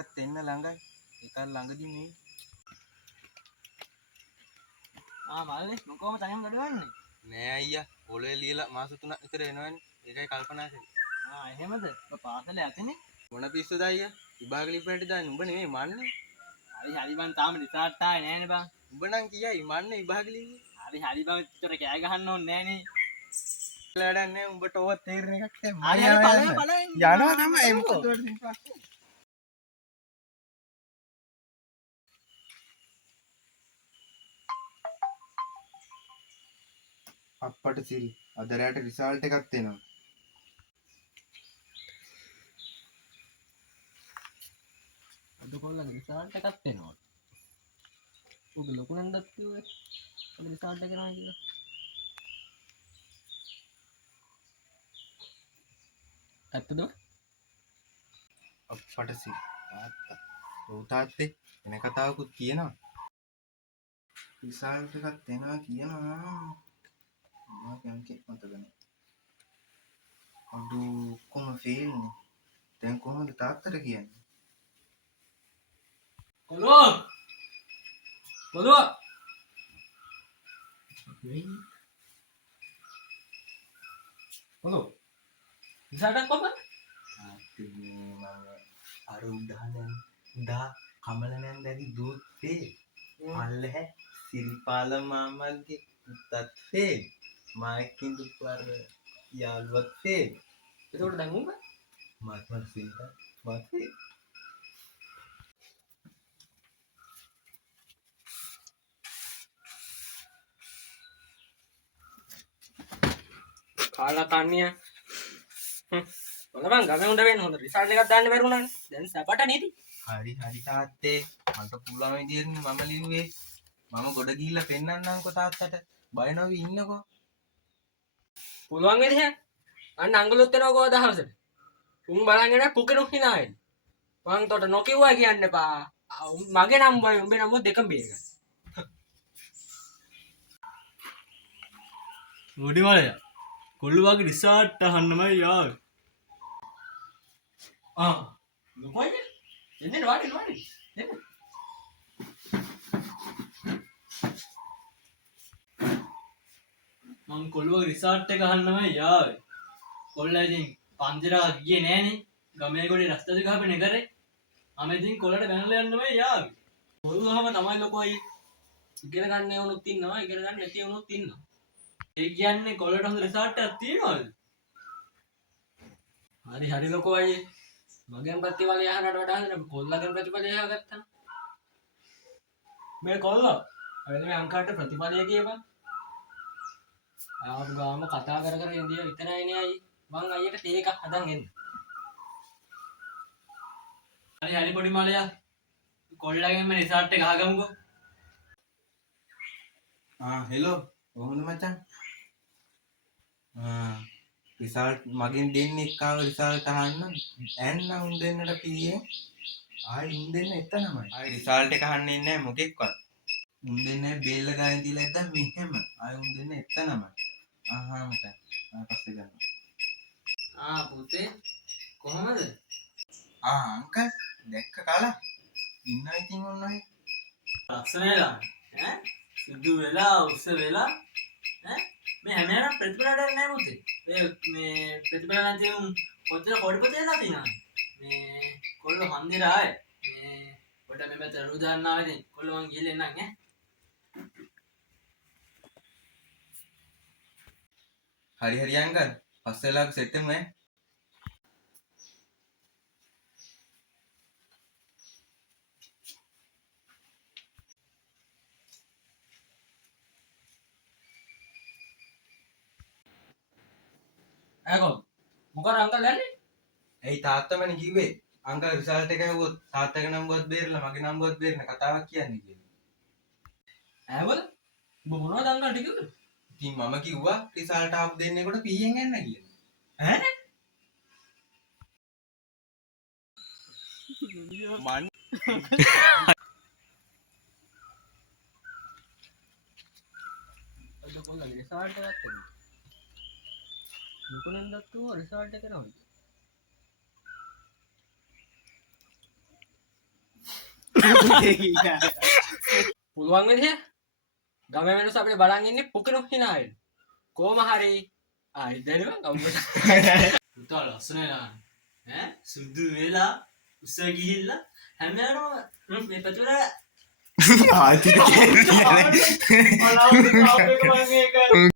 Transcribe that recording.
එකත් එන්න ළඟයි. එකක් ළඟදී මේ. මල්ලි මොකෝම තනියම ගඩවන්නේ? නෑ අයියා. පොළේ ලියලා මාස 3ක් විතර වෙනවනේ. ඒකයි කල්පනා කරේ. එහෙමද? ඔය පාසල යතිනේ. මොන පිස්සුද අයියා? විභාග ලිපියට දාන්නේ උඹ නෙමෙයි මන්නේ. හරි බං තාම රිසල්ට් ආවේ නෑනේ බං. උඹ නම් කියයි මන්නේ විභාග ලිව්වේ. හරි බං ඉතර කෑ ගහන්න ඕනේ නෑනේ. වැඩක් නෑ උඹට ඕව තේරෙන එකක් නෑ. හරි යනවා තමයි මොකද අප්පට සිල් අද රැට රිසල්ට් එකක් එනවා. අද කොල්ලගේ රිසල්ට් එකක් එනවා. උඹ ලොකු නන්දත් කිව්වේ අද රිසල්ට් එක එනවා කියලා. ඇත්තද? අප්පට සිල් තාත්තා. ඔව් තාත්තේ වෙන කතාවකුත් කියනවා. රිසල්ට් එකක් එනවා කියනවා. මම කැමති මතක නෑ. අඩෝ කොහොම ෆේල් නේ. දැන් කොහොමද තාත්තට කියන්නේ? කොල්ලෝ රිසල්ට් එක කොහමද? තාත්තේ මම අර උදා කමල නැන්දගේ දූත්තේ අල්ලහ සිරිපාල මාමල්ගේ පුතත් ෆේල්. මාකින් දුප්පර යාළුවත් ෆේල්. ඒකට දැන් උඹ මත් සිල්ට වත් කාලා කන්නිය. ඔලබන් ගමේ උඩ වෙන්න හොඳ රිසල්ට් එකක් දාන්න බැරුණානේ. දැන් සපට නේද? හරි තාත්තේ මට පුළුවන් විදියට මම ලිව්වේ. මම ගොඩ ගිහිල්ලා පෙන්නන්නම්කෝ තාත්තට. බය නොවි ඉන්නකෝ. පුළුවන් වේද හැ? අන්න අඟලුත් වෙනවා කොහොමද දහසට? උන් බලන්නේ කුකෙනුක් hina වෙන්නේ. මං තොට නොකිව්වා කියන්න එපා. මගේ නම් බයි උඹේ නම් දෙකම බේරගන්න. ඕඩි මලයා කොල්ලුවාගේ රිසාට් අහන්නමයි යාවේ. මොකද? එන්නේ වාඩි. එන්න. මං කොල්ලුවාගේ රිසාට් එක අහන්නමයි යාවේ. කොල්ලා ඉතින් පන්තිරා ගියේ නෑනේ. ගමේ ගොඩේ රස්තද ගහපෙ නගරේ. මම ඉතින් කොල්ලට බැනලා යන්නමයි යාවේ. කොල්ලවම තමයි ලොකෝ අය. ඉගෙන ගන්න උනුත් ඉන්නවා, ඉගෙන ගන්න නැති උනුත් ඉන්නවා. ඒ කියන්නේ කොල්ලට හොඳ රිසාට් එකක් තියෙනවද? හරි ලොකෝ අය. මගෙන් ප්‍රතිඵලය අහනට වඩා හොඳ කොල්ලගෙන් ප්‍රතිඵලය අහගත්තා. මේ කොල්ලෝ අද මේ අංකයට ප්‍රතිඵලය කියපන්. ආව ගාම කතා කර ඉඳිය විතරයිනේ අයි. මං අයියට තේ එකක් හදන් එන්න. හරි පොඩි මලයා කොල්ලගෙන්ම රිසාට් එක අහගමුකෝ. හෙලෝ කොහොමද මචං? රිසල්ට් මගෙන් දෙන්නෙක් ආව රිසල්ට් අහන්න ඇන්න උන් දෙන්නට පියේ. ආයි උන් දෙන්න එතනමයි. ආයි රිසල්ට් එක අහන්න ඉන්නේ නැහැ මොකෙක්වත්. උන් දෙන්නේ බේල්ල ගාන තියලා ඉද්දා මෙහෙම. ආයි උන් දෙන්න එතනමයි. මචං. පස්සේ ගන්නවා. පුතේ කොහමද? අංකල් දැක්ක කාලා ඉන්නා ඉතින් ඔන්නයි. ලස්සනේලා ඈ සුදු වෙලා උස වෙලා ඈ මේ හැමෝම ප්‍රතිඵලයක් නැහැ පුතේ. මේ ප්‍රතිඵල නැති උන් කොච්චර පොඩි පුතේ නැතිනම් මේ කොල්ල හන්දිරාය මේ පොඩ මේ මත රු දාන්නා වෙන්නේ කොල්ල මං ගිහලා එන්නම් ඈ. හරි අංකල් පස්සේ වෙලාවක සෙට් වෙමු ඈ. මොකද අංකල් යන්නේ? ඇයි තාත්තමනේ කිව්වේ අංකල් රිසල්ට් එක ඇහුවොත් තාත්තගේ නම්බුවත් බේරලා මගේ නම්බුවත් බේරන කතාවක් කියන්නේ කියලා. ඇවල? ඔබ මොනවද අංකල්ට කිව්වේ? ඉතින් මම කිව්වා රිසල්ට් ආපු දෙන්නෙකුට පීයෙන් එන්න කියලා. ඈ? මන් අද කොල්ලගේ රිසල්ට් එකක් එනවා. ලොකුනන්දත් රිසල්ට් එක නෝයි. පුළුවන් විදිහ ගම වෙනස අපිට බලන් ඉන්නේ පුකිනුක් හිනාවෙන් කොහොම හරි ආයි දෙනවා ගම්මට පුතා ලස්සන ඈ සුදු වෙලා උස ගිහිල්ලා හැමෝම මේ පැතුර ආයි